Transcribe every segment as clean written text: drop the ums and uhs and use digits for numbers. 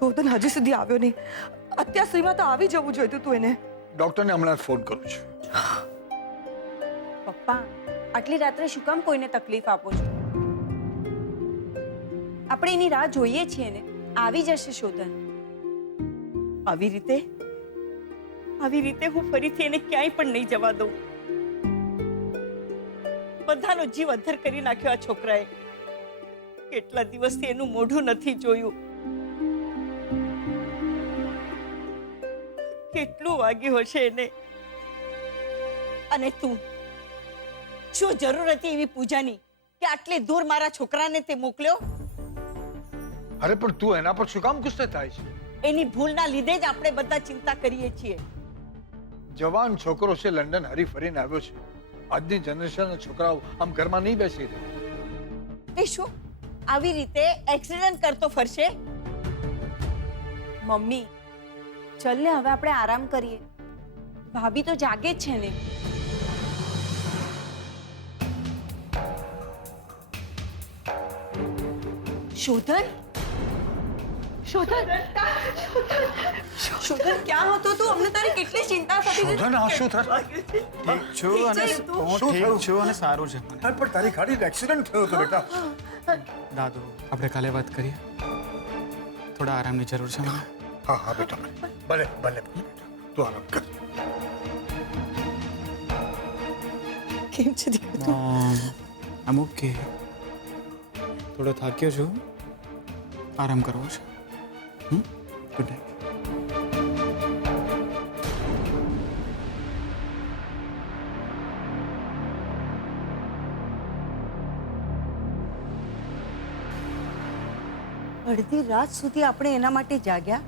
શોધન હજી સુધી આવ્યો નહીં. અત્યાર સુધીમાં તો આવી જવું જોઈતું તું એને. ડોક્ટરને હમણાં જ ફોન કરું છું. પપ્પા, આટલી રાત્રે શું કામ કોઈને તકલીફ આપો છો? આપણે એની રાહ જોઈએ છીએ ને. આવી જશે શોધન. આવી રીતે હું ફરીથી એને ક્યાંય પણ નહીં જવા દઉં. બધાનો જીવ અધ્ધર કરી નાખ્યો આ છોકરાએ. કેટલા દિવસથી એનું મોઢું નથી જોયું. કેટલું વાગ્યું હશે એને. અને તું, શું જરૂર હતી એવી પૂજાની કે આટલી દૂર મારા છોકરાને તે મોકલ્યો? અરે પણ તું એના પર શું કામ ગુસ્સે થાય છે? એની ભૂલના લીધે જ આપણે બધા ચિંતા કરીએ છીએ. જવાન છોકરો છે, લંડન હરી ફરીને આવ્યો છે. આજની જનરેશનના છોકરાઓ આમ ઘરમાં નહીં બેસી રહે. એ શું આવી રીતે એક્સિડન્ટ કરતો ફરશે? મમ્મી, ચલ ને હવે આપણે આરામ કરીએ. ભાભી તો જાગે જ છે ને. શોધન, શોધન ક્યાં હતો તું? અમને તારી કેટલી ચિંતા થતી હતી. શોધન, આ શું થયું? ઠીક છું અને હું ઠીક છું અને સારું છે મને. અરે પણ તારી ગાડીનો એક્સિડન્ટ થયો હતો બેટા. દાદુ, આપણે કાલે વાત કરીએ. થોડા આરામની જરૂર છે મને. હા હા બેટા, ભલે ભલે બેટા, તું આરામ કર. કેમ છે દીકરા તું? અમુક કે થોડો થાક્યો છું, આરામ કરવો છે. Good night. અડધી રાત સુધી આપણે એના માટે જાગ્યા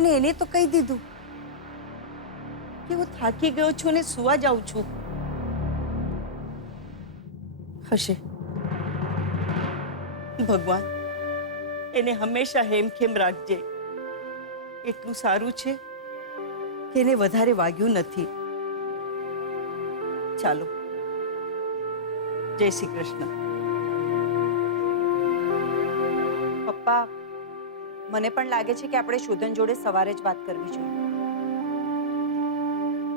અને એને તો કહી દીધું કે હું થાકી ગયો છું અને સુવા જાઉં છું. હશે ભગવાન, એને હંમેશા હેમખેમ રાખજે. એટલું સારું છે કે એને વધારે વાગ્યું નથી. ચાલો, જય શ્રી કૃષ્ણ. પપ્પા, મને પણ લાગે છે કે આપણે શોધન જોડે સવારે જ વાત કરવી જોઈએ.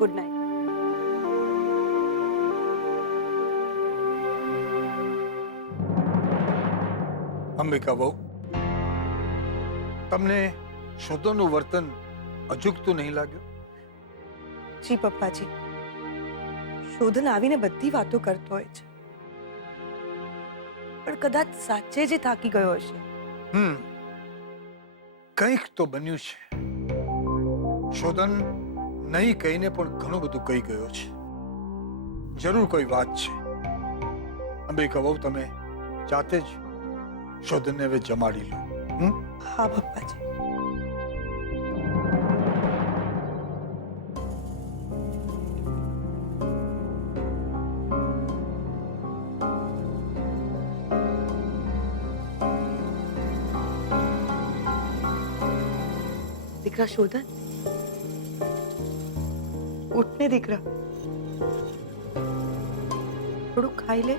Good night. અંબિકા બહુ, તમને શોધનનું વર્તન અજુગતું નહીં લાગ્યું? જી પપ્પાજી, શોધન આવીને બધી વાતો કરતો હોય છે, પણ કદાચ સાચે જ થાકી ગયો હશે. કંઈક તો બન્યું છે. શોધન નહીં કહીને પણ ઘણું બધું કહી ગયો છે. જરૂર કોઈ વાત છે. અંબિકા બહુ, તમે જાતે જ શોધનને હવે જમાડી લો. હા પપ્પાજી. દીકરા શોધન, ઉઠ ને દીકરા, થોડું ખાઈ લે.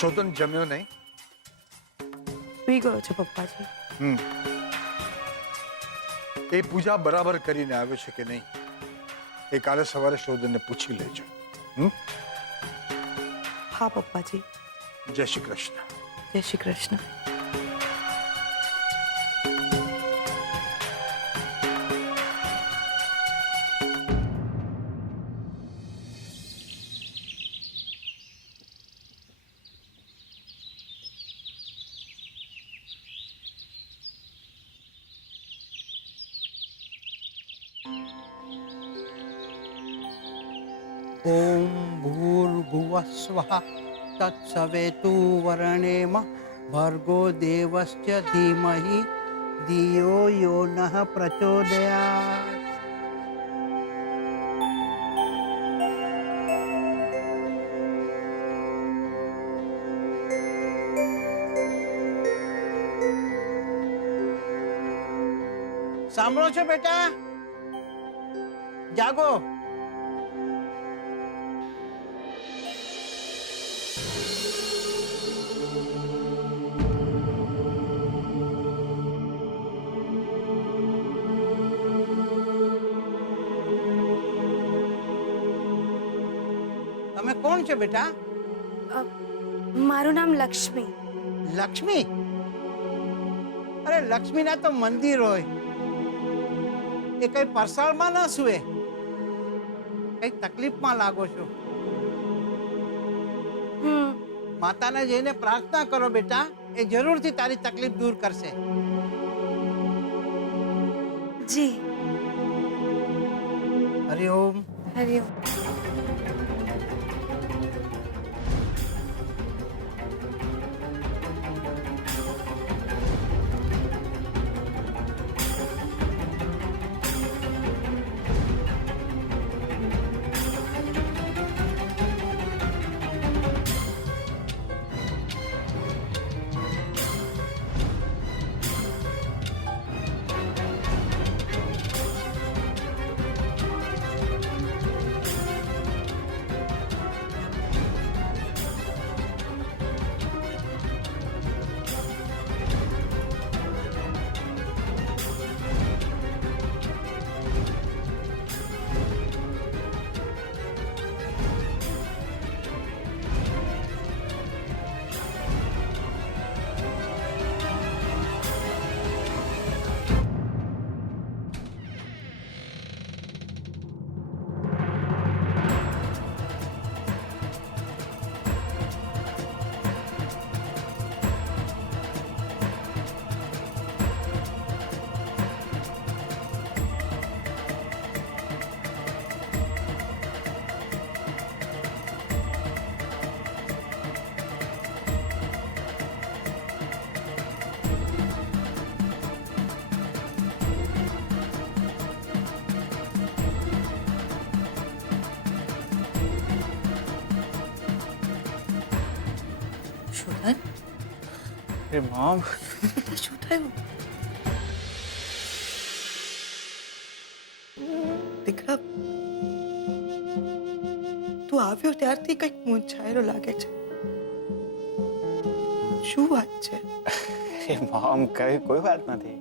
શોધન જમ્યો નહીં? સુઈ ગયો છે પપ્પાજી. એ પૂજા બરાબર કરીને આવ્યો છે કે નહીં એ કાલે સવારે શોધનને પૂછી લેજો. હા પપ્પાજી. જય શ્રી કૃષ્ણ. જય શ્રી કૃષ્ણ. ઓમ ભૂર્ભુવઃ સ્વઃ તત્સવેતુર્વરેણ્યમ ભર્ગો દેવસ્ય ધીમહિ ધિયો યો નઃ પ્રચોદયાત. સાંભળો છો બેટા? જાગો. તમે કોણ છો બેટા? મારું નામ લક્ષ્મી. લક્ષ્મી? અરે લક્ષ્મીના તો મંદિર હોય, એ કઈ પરસાળમાં ન સુવે. કઈ તકલીફમાં લાગો છો. માતાને જઈને પ્રાર્થના કરો બેટા, એ જરૂરથી તારી તકલીફ દૂર કરશે. જી. હરિઓમ. હરિઓમ. શોધન, અરે મોમ, શું થયું? દીકરા, તું આવ્યો ત્યારથી કંઈક મૂંઝાયેલો લાગે છે. શું વાત છે? એ મોમ, કોઈ વાત નથી,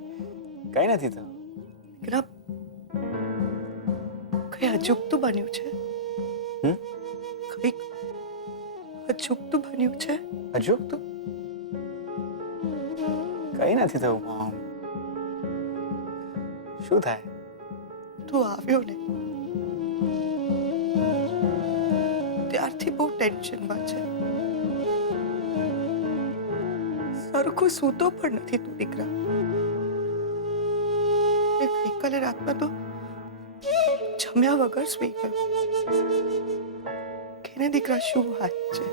કઈ નથી તો. દીકરા, કઈ અજુગતું બન્યું છે? કઈક અજુગતું બન્યું છે? અજુગતું? કઈ નથી થયું મોમ. શું થાય? તું આવ્યો ને ત્યારથી બહુ ટેન્શનમાં છે. સરખું સૂતો પણ નથી તું દીકરા. ગઈકાલે રાતમાં તો જમ્યા વગર સૂઈ ગયો. કેને દીકરા, શું વાત છે?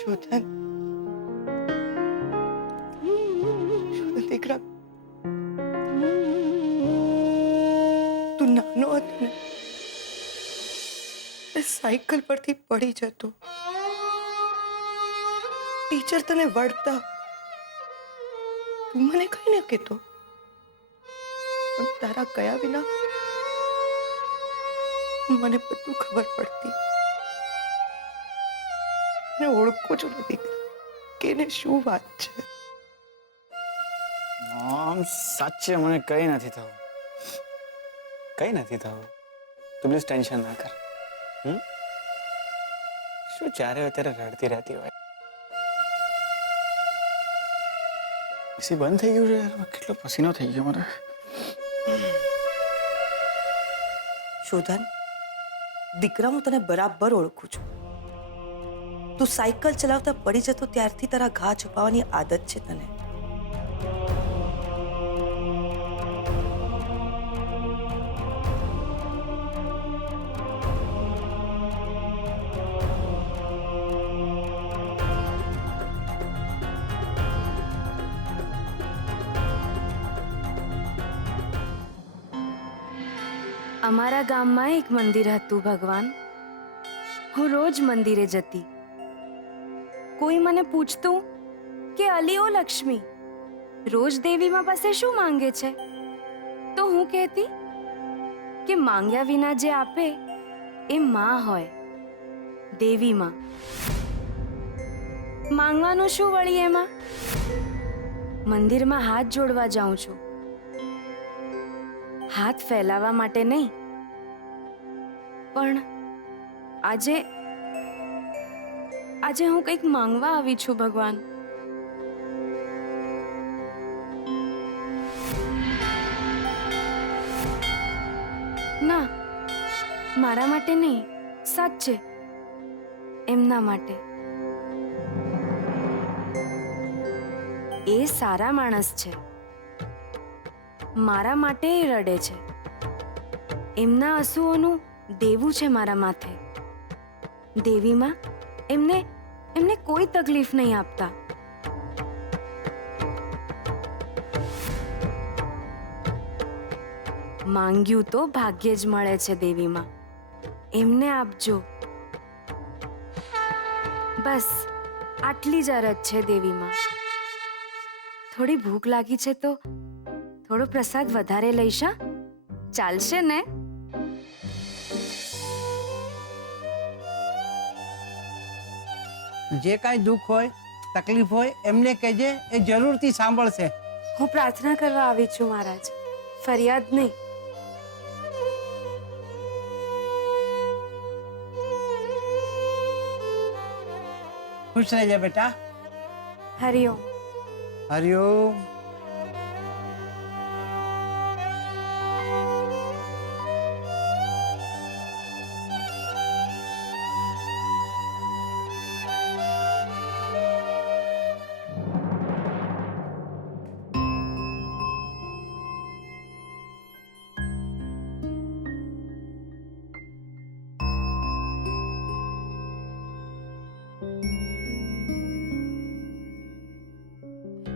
શોધન, શોધન દીકરા, તું નાનો હતો ને, સાયકલ પરથી પડી જતો, ટીચર તને વળતા, તું મને કઈ ન કહેતો, પણ તારા ગયા વિના મને બધું ખબર પડતી. મને ઓળખું છું ને દીકરા કે એને શું વાત છે. મોમ સાચે મને કઈ નથી થયું. કઈ નથી થયું. તું પ્લીઝ ટેન્શન ના કર. શું ચારે અત્યારે રડતી રહેતી હોય? એસી બંધ થઈ ગયું છે યાર. કેટલો પસીનો થઈ ગયો મારે. શોધન, દીકરા હું તને બરાબર ઓળખું છું. તું સાયકલ ચલાવતા પડી જતો ત્યારથી તારા ઘા છુપાવવાની આદત છે તને. અમારા ગામમાં એક મંદિર હતું ભગવાન. હું રોજ મંદિરે જતી. કોઈ મને પૂછતું કે અલી ઓ લક્ષ્મી, રોજ દેવીમાં પાસે શું માંગે છે? તો હું કહેતી કે માંગ્યા વિના જે આપે એ માં હોય, દેવીમાં. માંગવાનું શું વળી એમાં? મંદિરમાં હાથ જોડવા જાઉં છું. હાથ ફેલાવા માટે નહીં, પણ આજે હું કંઈક માંગવા આવી છું ભગવાન. ના, મારા માટે નહીં, સાચે એમના માટે. એ સારા માણસ છે. મારા માટે એ રડે છે. એમના આંસુઓનું દેવું છે મારા માથે. દેવીમાં એમને કોઈ તકલીફ નહીં આપતા. માંગ્યું તો ભાગ્યે જ મળે છે દેવીમાં. એમને આપજો. બસ આટલી જ અરજ છે દેવીમાં. થોડી ભૂખ લાગી છે તો થોડો પ્રસાદ વધારે લઈશ. ચાલશે ને? જે કાંઈ દુઃખ હોય, તકલીફ હોય એમને કહેજે, એ જરૂરથી સાંભળશે. હું પ્રાર્થના કરવા આવી છું મહારાજ, ફરિયાદ નહીં. ખુશ રહેજે બેટા. હરિઓમ. હરિઓમ.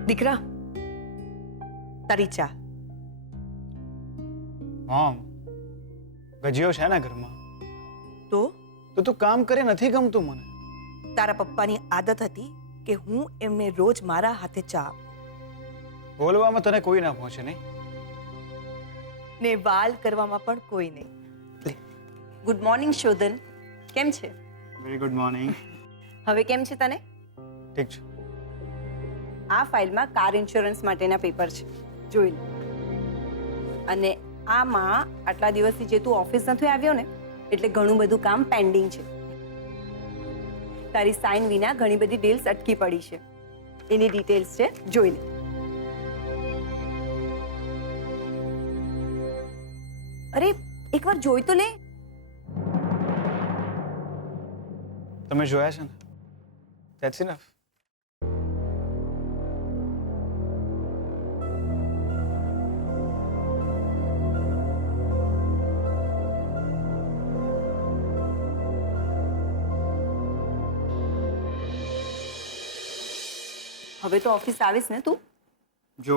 દીકરા, તારી ચા. મોમ, ગજિયો છે ને ઘરમાં, તો તો તું કામ કરે નથી ગમતું મને. તારા પપ્પાની આદત હતી કે હું એમને રોજ મારા હાથે ચા આપું. બોલવામાં તને કોઈ ના પહોંચે નહીં. ને વાલ કરવામાં પણ કોઈ નહીં. Good morning Shodhan. કેમ છે? Very good morning. હવે કેમ છે તને? ઠીક છે. આ ફાઇલમાં કાર ઇન્સ્યોરન્સ માટેના પેપર છે, જોઈ લે. અને આમાં આટલા દિવસથી જે તું ઓફિસ નથી આવ્યો ને, એટલે ઘણું બધું કામ પેન્ડિંગ છે. તારી સાઇન વિના ઘણી બધી ડીલ્સ અટકી પડી છે. એની ડિટેલ્સ છે, જોઈ લે. અરે એકવાર જોઈ તો લે. તમે જોયા છે ને? That's enough. હવે તો ઓફિસ આવીશ ને તું? જો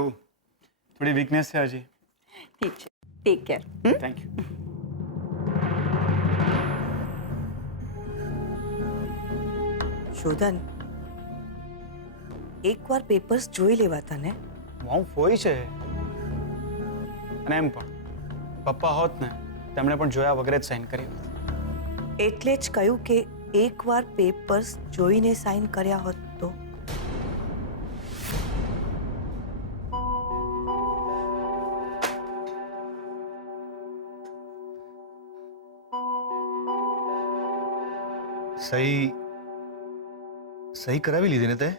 થોડી વીકનેસ છે હજી. ઠીક છે, take care. Thank you. Shodhan, એકવાર પેપર્સ જોઈ લેવાતા ને. મોમ ફોઈ છે. અને એમ પણ પપ્પા હોત ને તેમણે પણ જોયા વગર જ સાઈન કરી હોત. એટલે જ કહ્યું કે એકવાર પેપર્સ જોઈને સાઇન કર્યા હોત તો? સહી કરાવી લીધી ને તે?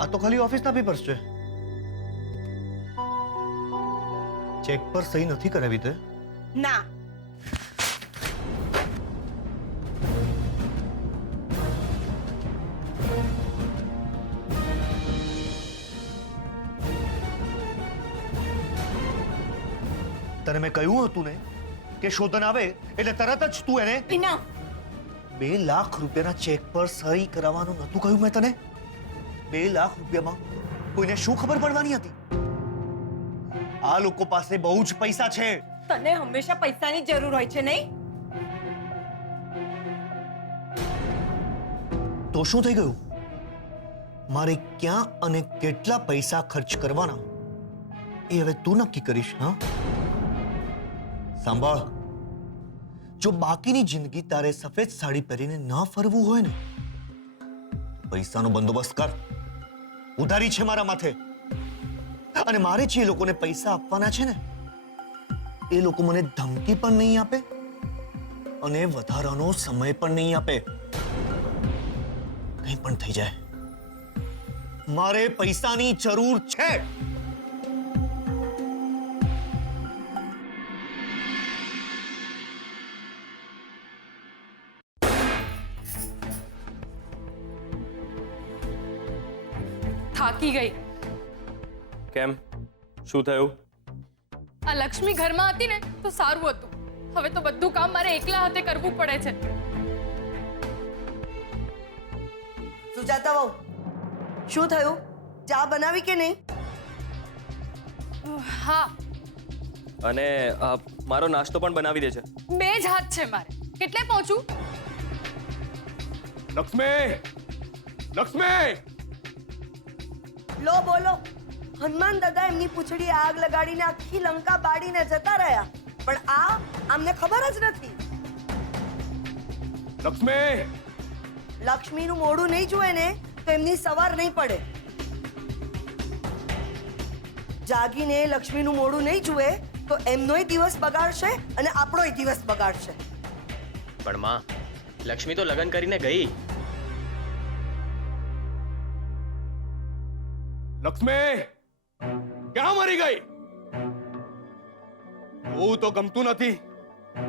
આ તો ખાલી ઓફિસના પેપર્સ છે. ચેક પર સહી નથી કરાવી તે? ના, તને મેં કહ્યું હતું ને કે શોધન આવે એટલે તરત જ તું એને ઇનફ. 2 લાખ રૂપિયાના ચેક પર સહી કરાવવાનું નતું કહ્યું મેં તને? 2 લાખ રૂપિયામાં કોઈને શું ખબર પડવાની હતી? આ લોકો પાસે બહુ જ પૈસા છે. તને હંમેશા પૈસાની જરૂર હોય છે નહીં? તો શું થઈ ગયું? મારે ક્યાં અને કેટલા પૈસા ખર્ચ કરવાના એ હવે તું નક્કી કરીશ. હા, સાંભળ, જો બાકીની જિંદગી તારે સફેદ સાડી પહેરીને ન ફરવું હોય ને તો પૈસાનો બંદોબસ્ત કર. ઉધારી છે મારા માથે, અને મારે જે લોકોને પૈસા આપવાના છે ને એ લોકો મને ધમકી પણ નહીં આપે અને વધારાનો સમય પણ નહીં આપે. કંઈ પણ થઈ જાય, મારે પૈસાની જરૂર છે. થાકી ગઈ. કેમ, શું થયું? આ લક્ષ્મી ઘરમાં હતી ને તો સારું હતું. હવે તો બધું કામ મારે એકલા હાથે કરવું પડે છે. સુજાતા વહુ, શું થયું? ચા બનાવી કે નહીં? હા, અને મારો નાસ્તો પણ બનાવી દે છે. 2 જ હાથ છે મારે. કેટલે પહોંચું? લક્ષ્મી, લક્ષ્મી! લો બોલો. હનુમાન દાદા એમની પૂંછડી આગ લગાડીને આખી લંકા બાળીને જતા રહ્યા, પણ આ આમને ખબર જ નથી. લક્ષ્મી! લક્ષ્મીનું મોઢું નહીં જુએ ને તો એમની સવાર નહીં પડે. જાગીને લક્ષ્મીનું મોઢું નહીં જુએ તો એમનોય દિવસ બગાડશે અને આપણોય દિવસ બગાડશે. પણ માં, લક્ષ્મી તો લગ્ન કરીને ગઈ. લક્ષ્મી ક્યાં મરી ગઈ? જોવું તો ગમતું નથી,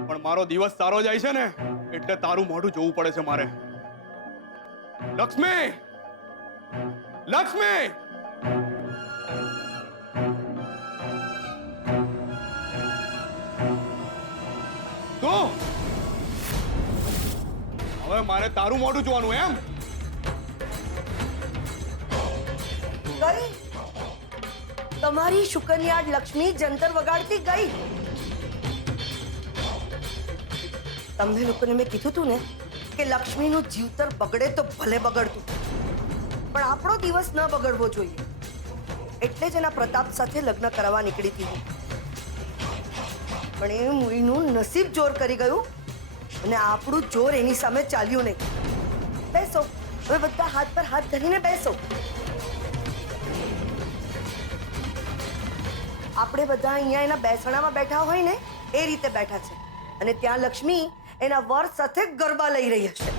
પણ મારો દિવસ સારો જાય છે ને એટલે તારું મોઢું જોવું પડે છે મારે. લક્ષ્મી! લક્ષ્મી! તું હવે મારે તારું મોઢું જોવાનું એમ? ગઈ તમારી શુકનિયાળ લક્ષ્મી જંતર વગાડતી ગઈ. તમને લોકોને મેં કીધું તું ને કે લક્ષ્મીનું જીવતર બગડે તો ભલે બગડતું, પણ આપણો દિવસ ન બગડવો જોઈએ. એટલે જ એના પ્રતાપ સાથે લગ્ન કરવા નીકળી હતી હું. પણ એ મુઈનું નસીબ જોર કરી ગયું અને આપણું જોર એની સામે ચાલ્યું નહીં. બેસો, હવે બધા હાથ પર હાથ ધરીને બેસો. આપણે બધા અહીંયા એના બેસણામાં બેઠા હોય ને એ રીતે બેઠા છે, અને ત્યાં લક્ષ્મી એના વર સાથે ગરબા લઈ રહી હશે.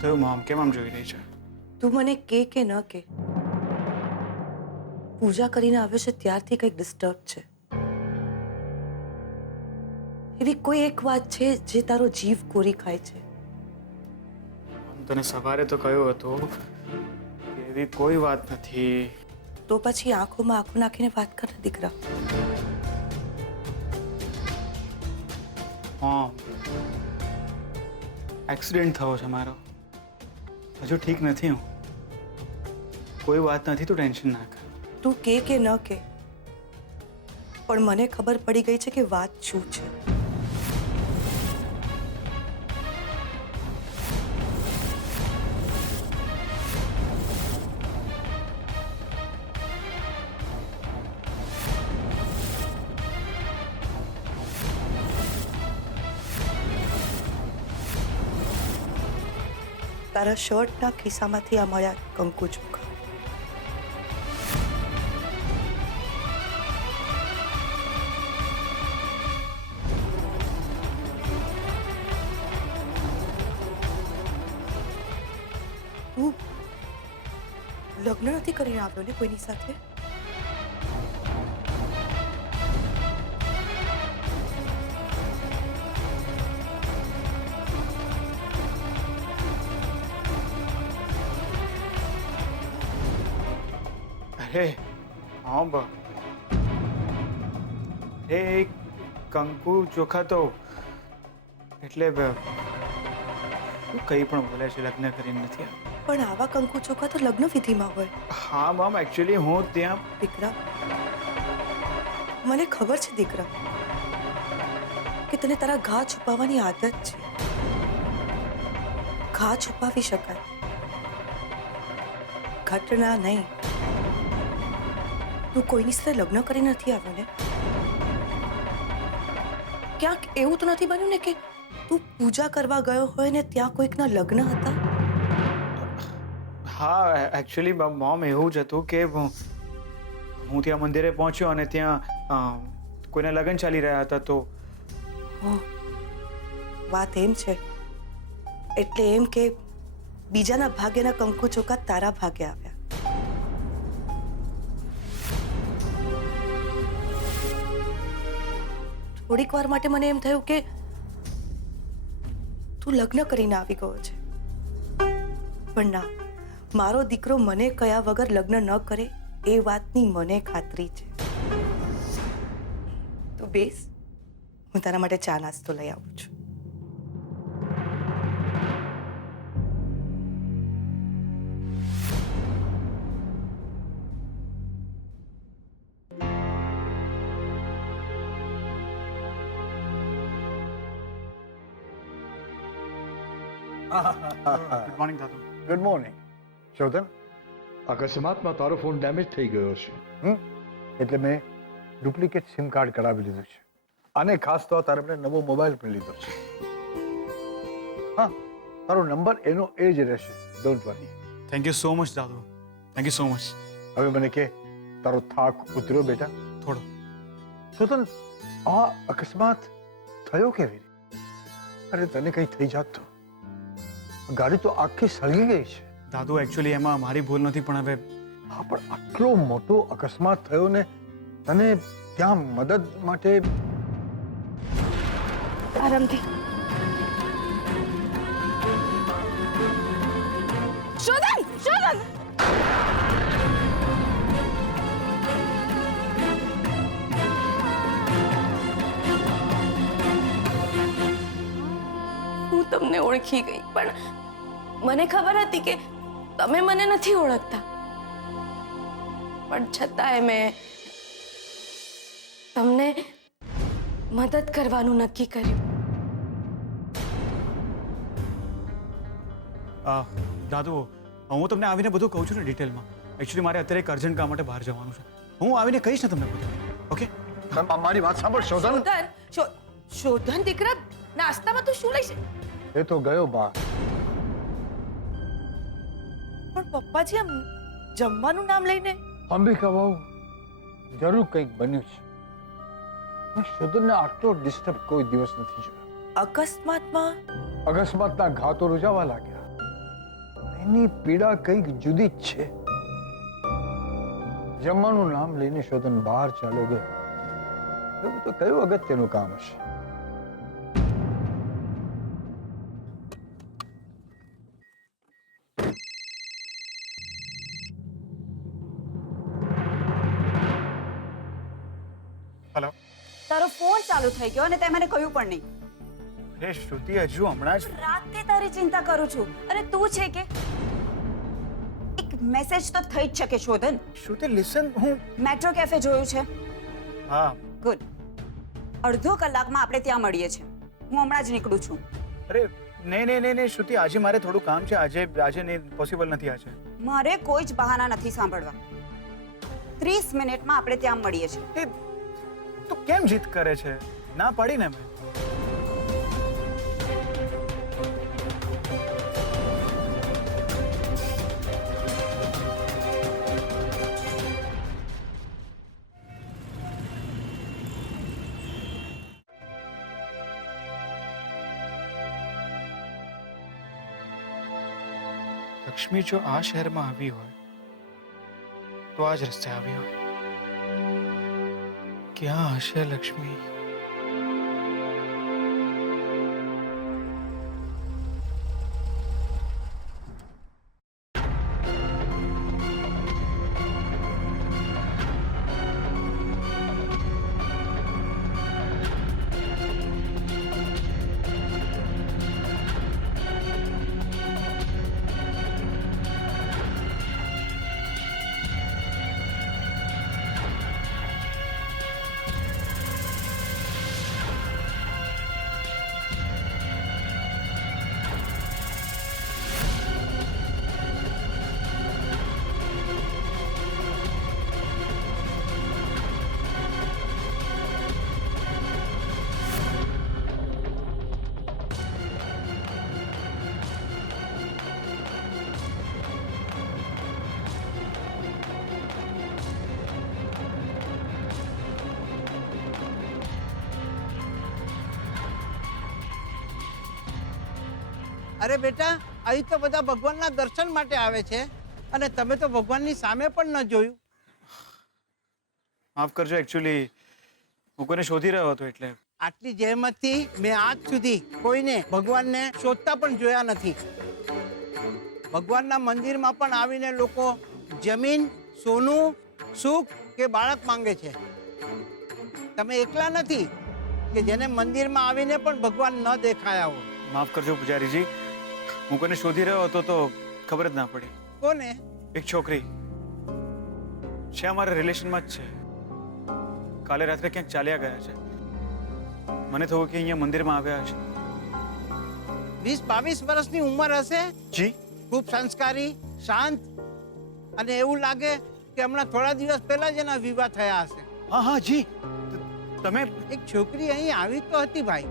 થયું મોમ? કેમ આમ જોઈ રહી છે? તું મને કે ન કે પૂજા કરીને આવ્યો છે ત્યારથી કંઈક ડિસ્ટર્બ છે. એવી કોઈ એક વાત છે જે તારો જીવ કોરી ખાય છે? મોમ, તને સવારે તો કહ્યું હતું કે એવી કોઈ વાત નથી. તો પછી આંખોમાં આંખો નાખીને વાત કર ને દીકરા. મોમ, એક્સિડન્ટ થયો છે મારો. હજુ ઠીક નથી હું. કોઈ વાત નથી, તું ટેન્શન ના કર. તું કે ન કે પણ મને ખબર પડી ગઈ છે કે વાત શું છે. તારા શર્ટના ખિસ્સામાંથી આ મળ્યા કંકુ ચોખા. તું લગ્ન નથી કરીને આવ્યો ને કોઈની સાથે? અરે હા બા, એ કંકુ ચોખા તો એટલે તું કંઈ પણ બોલે છે, લગ્ન કરીને નથી આવ્યો. પણ આવા કંકુ ચોખા તો લગ્ન વિધિમાં હોય. હા મોમ, એકચ્યુઅલી હું ત્યાં દીકરા, મને ખબર છે દીકરા કે તને તારા ઘા છુપાવવાની આદત છે. ઘા છુપાવી શકાય, ઘટના નહીં. તું કોઈની સાથે લગ્ન કરી નથી આવ્યો ને? ક્યાંક એવું તો નથી બન્યું ને કે તું પૂજા કરવા ગયો હોય ને ત્યાં કોઈકના લગ્ન હતા? હા એકચ્યુઅલી મોમ એવું જ હતું કે હું ત્યાં મંદિરે પહોંચ્યો અને ત્યાં કોઈના લગ્ન ચાલી રહ્યા હતા. તો વાત એમ છે, એટલે એમ કે બીજાના ભાગ્યના કંકુ ચોખા તારા ભાગે આવ્યા. થોડીક વાર માટે મને એમ થયું કે તું લગ્ન કરીને આવી ગયો છે, પણ ના, મારો દીકરો મને કયા વગર લગ્ન ન કરે એ વાતની મને ખાતરી છે. તું બેસ, હું તારા માટે ચા નાસ્તો લઈ આવું છું. ગુડ મોર્નિંગ દાદુ. Good morning. શોધન, અકસ્માતમાં તારો ફોન ડેમેજ થઈ ગયો છે. એટલે મેં ડુપ્લિકેટ સિમ કાર્ડ કઢાવી લીધું છે અને ખાસ તો તારે મને નવો મોબાઈલ પણ લીધો છે. હા, તારો નંબર એનો એ જ રહેશે. Don't worry. Thank you so much દાદુ, થેન્ક યુ સો મચ. હવે મને કે તારો થાક ઉતર્યો બેટા? થોડો. શોધન, આ અકસ્માત થયો કેવી રીતે? અરે તને કંઈ થઈ જાત તો ગાડી તો આખી સળગી ગઈ છે. દાદુ એકચ્યુઅલી એમાં મારી ભૂલ નથી, પણ હવે હા, પણ આટલો મોટો અકસ્માત થયો ને તને ત્યાં મદદ માટે આરામથી. શોધન, શોધન! હું તમને ઓળખી ગઈ, પણ મને ખબર હતી કે તમે મને નથી ઓળખતા, પણ છતાંય મેં તમને મદદ કરવાનું નક્કી કર્યું. દાદુ, હું તમને આવીને બધું કહું છું ને ડિટેલમાં. એકચ્યુઅલી મારે અત્યારે એક અર્જન્ટ કામ માટે બહાર જવાનું છે. હું આવીને કહીશ ને તમને બધું. ઓકે? મારી વાત સાંભળ શોધન. શોધન દીકરા, નાસ્તામાં તું શું લઈશ? એ તો ગયો બા. પણ પપ્પાજી આમ જમવાનું નામ લઈને અંબિકા બહુ જરૂર કંઈક બન્યું છે. મેં શોધનને આટલો ડિસ્ટર્બ કોઈ દિવસ નથી જોયો. અકસ્માતમાં અકસ્માતના ઘા તો રૂજાવા લાગ્યા. એની પીડા કંઈક જુદી જ છે. જમવાનું નામ લઈને શોધન બહાર ચાલ્યો ગયો. એવું તો કયું અગત્યનું કામ હશે? હલો. તારો ફોન ચાલુ થઈ ગયો અને તે મને કહ્યું પણ નહીં. અરે શ્રુતિ, હજુ હમણાં જ રાતથી તારી ચિંતા કરું છું અને તું છે કે એક મેસેજ તો થઈ જ શકે શોધન. શ્રુતિ લિસન, હું મેટ્રો કેફે જોયું છે? હા. ગુડ. અડધો કલાકમાં આપણે ત્યાં મળીએ છીએ. હું હમણાં જ નીકળું છું. અરે નહીં શ્રુતિ, આજે મારે થોડું કામ છે. આજે નહીં, પોસિબલ નથી આજે. મારે કોઈ જ બહાના નથી સાંભળવા. 30 મિનિટમાં આપણે ત્યાં મળીએ છીએ. તું કેમ જીદ કરે છે? ના પાડીને મેં. લક્ષ્મી જો આ શહેરમાં આવી હોય તો આ જ રસ્તે આવી હોય. ક્યાં હશે લક્ષ્મી? અરે બેટા, અહીં તો બધા ભગવાનના દર્શન માટે આવે છે અને તમે તો ભગવાનની સામે પણ ન જોયું. માફ કરજો, એકચ્યુઅલી હું કોઈને શોધી રહ્યો હતો એટલે. આટલી જહેમતથી મેં આજ સુધી કોઈને ભગવાનને શોધતા પણ જોયા નથી. ભગવાનના મંદિરમાં પણ આવીને લોકો જમીન, સોનું, સુખ કે બાળક માંગે છે. તમે એકલા નથી કે જેને મંદિરમાં આવીને પણ ભગવાન ન દેખાયા હોય. માફ કરજો પૂજારીજી, હું કોઈને શોધી રહ્યો હતો તો ખબર જ ના પડી. કોને? એક છોકરી છે, અમારા રિલેશનમાં જ છે. કાલે રાત્રે ક્યાંક ચાલ્યા ગયા છે. મને થયું કે અહીંયા મંદિરમાં આવ્યા છે. 20-22 વર્ષની ઉંમર હશે. જી. ખૂબ સંસ્કારી, શાંત અને એવું લાગે કે હમણાં થોડા દિવસ પહેલા જ એના વિવાહ થયા હશે. હા જી. તમે? એક છોકરી અહીં આવી તો હતી ભાઈ.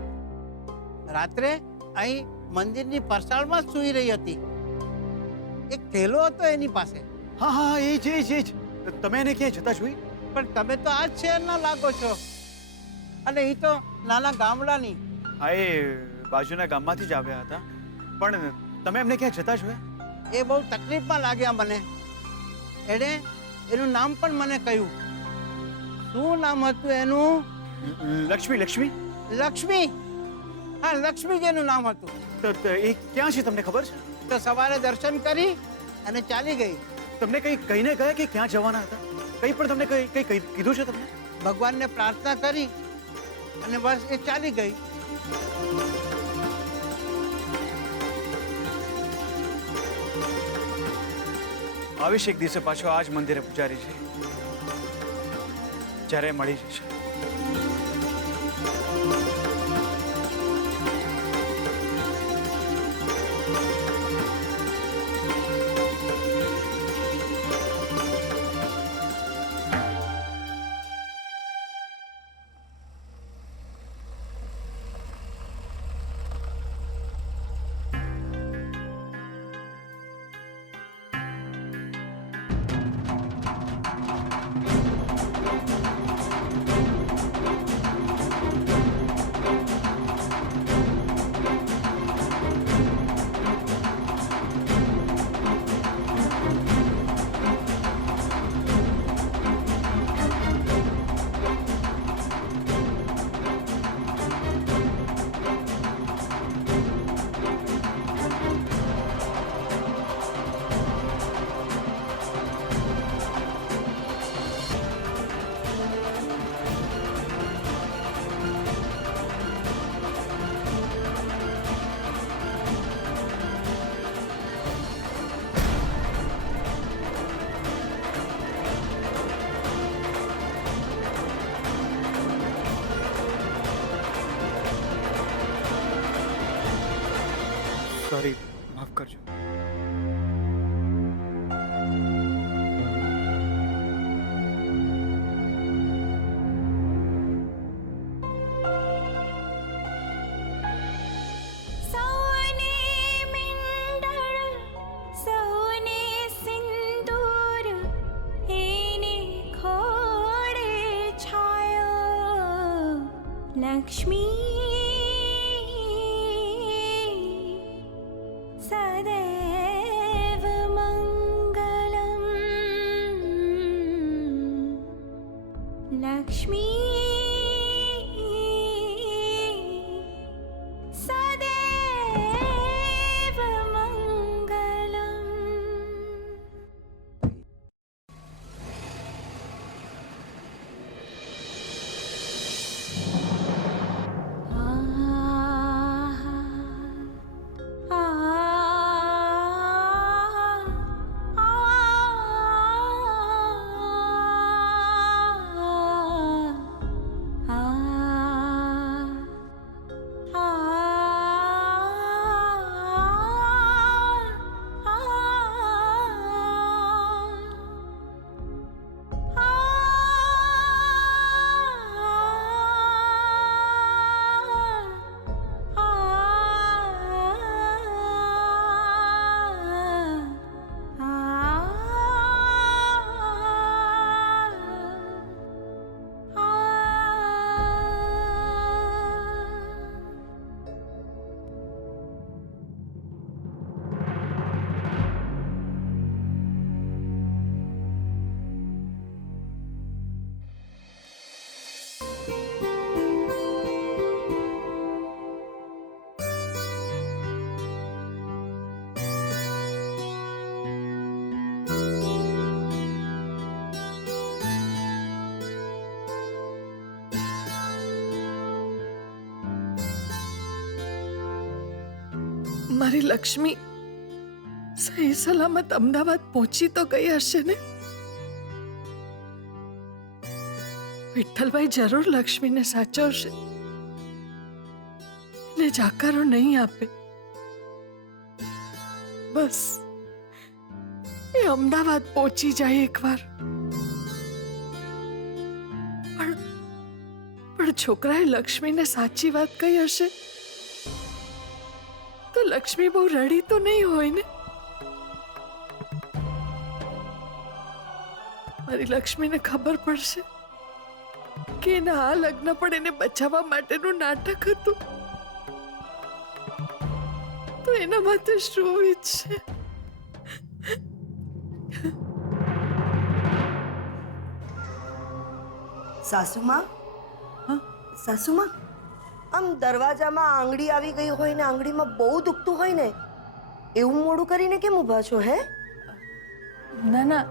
રાત્રે અહીં મંદિરની પરસાળમાં જ સૂઈ રહી હતી. એક થેલો હતો એની પાસે. હા એ જ. તમે એને ક્યાંય જતા જોઈ? પણ તમે તો આ જ શહેરના લાગો છો અને એ તો નાના ગામડાની. હા, એ બાજુના ગામમાંથી જ આવ્યા હતા. પણ તમે એમને ક્યાંય જતા જોયા? એ બહુ તકલીફમાં લાગ્યા મને. એણે એનું નામ પણ મને કહ્યું. શું નામ હતું એનું? લક્ષ્મી. હા, લક્ષ્મી જેનું નામ હતું. તો એ ક્યાં છે તમને ખબર છે? તો સવારે દર્શન કરી અને ચાલી ગઈ. તમને કઈ કહીને ગયા કે ક્યાં જવાના હતા? કઈ પણ તમને કઈ કીધું છે તમને? ભગવાનને પ્રાર્થના કરી અને બસ એ ચાલી ગઈ. આવીશ એક દિવસે પાછો આ જ મંદિરે પૂજારી છે, જ્યારે મળી જશે. સદૈવ મંગલમ લક્ષ્મી સદૈવ મંગલમ. મારી લક્ષ્મી સહી સલામત અમદાવાદ પહોંચી તો ગઈ હશે ને? વિઠ્ઠલભાઈ જરૂર લક્ષ્મીને સાચવશે, એને જાકારો નહીં આપે. બસ એ અમદાવાદ પહોંચી જાય એકવાર. પણ છોકરાએ લક્ષ્મીને સાચી વાત કહી હશે તો લક્ષ્મી બહુ રડી તો નહીં હોય ને? મારી લક્ષ્મીને ખબર પડશે કે એના આ લગ્ન પણ એને બચાવવા માટેનું નાટક હતું તો એના માટે શું ઈચ્છે? સાસુમાં, સાસુમાં, આમ દરવાજામાં આંગળી આવી ગઈ હોય ને આંગળીમાં બહુ દુખતું હોય ને એવું મોડું કરીને કેમ ઊભા છો? હે, ના ના,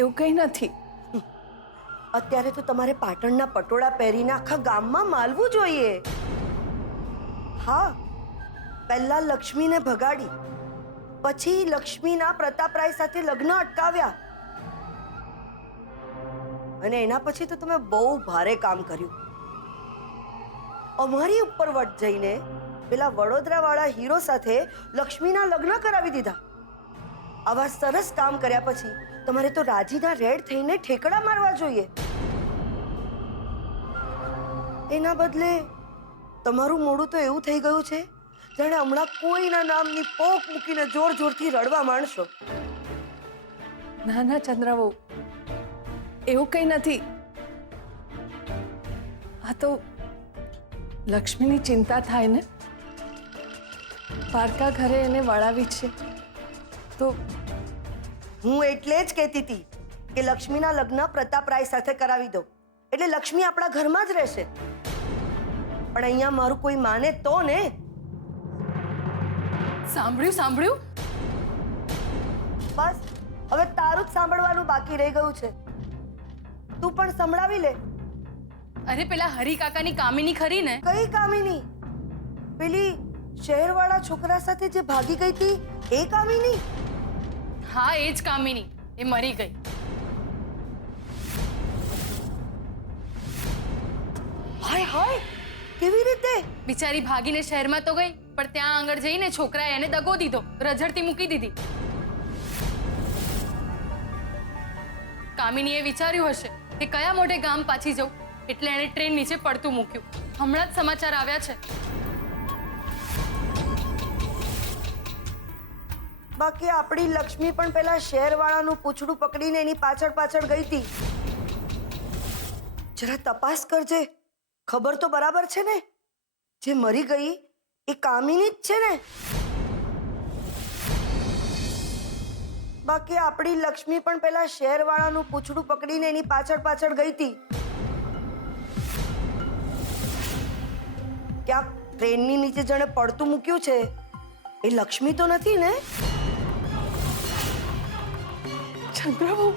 એવું કંઈ નથી. અત્યારે તો તમારે પાટણના પટોળા પહેરીને આખા ગામમાં માલવું જોઈએ. હા, પહેલા લક્ષ્મીને ભગાડી, પછી લક્ષ્મીના પ્રતાપરાય સાથે લગ્ન અટકાવ્યા અને એના પછી તો તમે બહુ ભારે કામ કર્યું. અમારી ઉપર વટ જઈને પેલા વડોદરાવાળા હીરો સાથે લક્ષ્મીના લગ્ન કરાવી દીધા. આવા સરસ કામ કર્યા પછી તમારે તો રાજીના રેડ થઈને ઠેકડા મારવા જોઈએ. એના બદલે તમારું મોઢું તો એવું થઈ ગયું છે જાણે હમણાં કોઈના નામની પોક મૂકીને જોર જોરથી રડવા માંડશો. ના ના ચંદ્રાબહુ, એવું કંઈ નથી. આ તો લક્ષ્મીની ચિંતા થાય ને. પારકા ઘરે એને વળાવી છે તો હું એટલે જ કહેતી હતી કે લક્ષ્મીના લગ્ન પ્રતાપરાય સાથે કરાવી દો એટલે લક્ષ્મી આપણા ઘરમાં જ રહેશે. પણ અહીંયા મારું કોઈ માને તો ને. સાંભળ્યું સાંભળ્યું? બસ હવે તારું જ સાંભળવાનું બાકી રહી ગયું છે. તું પણ સંભળાવી લે. અરે પેલા હરી કાકાની કામિની ખરી ને? કઈ કામિની? પેલી શહેરવાળા છોકરા સાથે જે ભાગી ગઈ હતી એ કામિની? હા, એ જ કામિની. એ મરી ગઈ. હાય હાય, કેવી રીતે? બિચારી ભાગીને શહેરમાં તો ગઈ, પણ ત્યાં આગળ જઈને છોકરાએ એને દગો દીધો, રઝળતી મૂકી દીધી. કામિનીએ વિચાર્યું હશે કે કયા મોઢે ગામ પાછી જવું, એટલે એણે ટ્રેન નીચે પડતું મૂક્યું. હમણાં જ સમાચાર આવ્યા છે. બાકી આપણી લક્ષ્મી પણ પેલા શહેરવાળાનું પૂંછડું પકડીને એની પાછળ પાછળ ગઈ હતી. જરા તપાસ કરજે ખબર તો બરાબર છે ને, જે મરી ગઈ એ કામિની જ છે ને. બાકી આપણી લક્ષ્મી પણ પેલા શહેરવાળાનું પૂંછડું પકડીને એની પાછળ પાછળ ગઈ હતી. ક્યાંક ટ્રેનની નીચે જેણે પડતું મૂક્યું છે એ લક્ષ્મી તો નથી ને? ચંદ્રબહુ,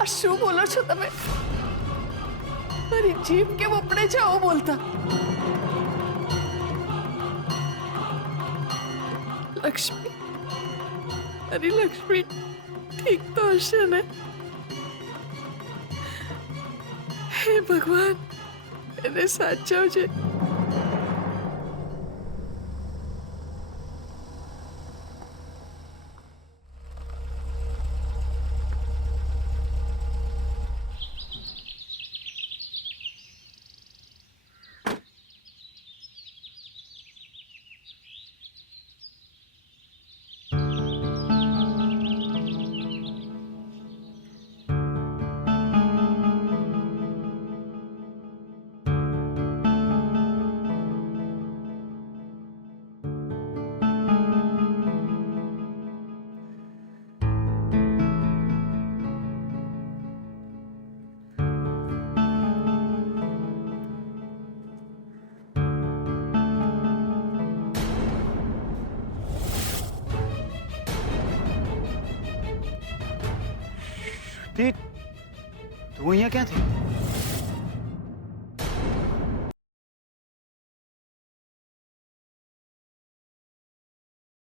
આ શું બોલો છો તમે? મારી જીભ કેમ ઉપડે છે આવું બોલતા? લક્ષ્મી, અરે લક્ષ્મી ઠીક તો હશે ને? હે ભગવાન, એને સાચવજે. તું અહીંયા ક્યાંથી?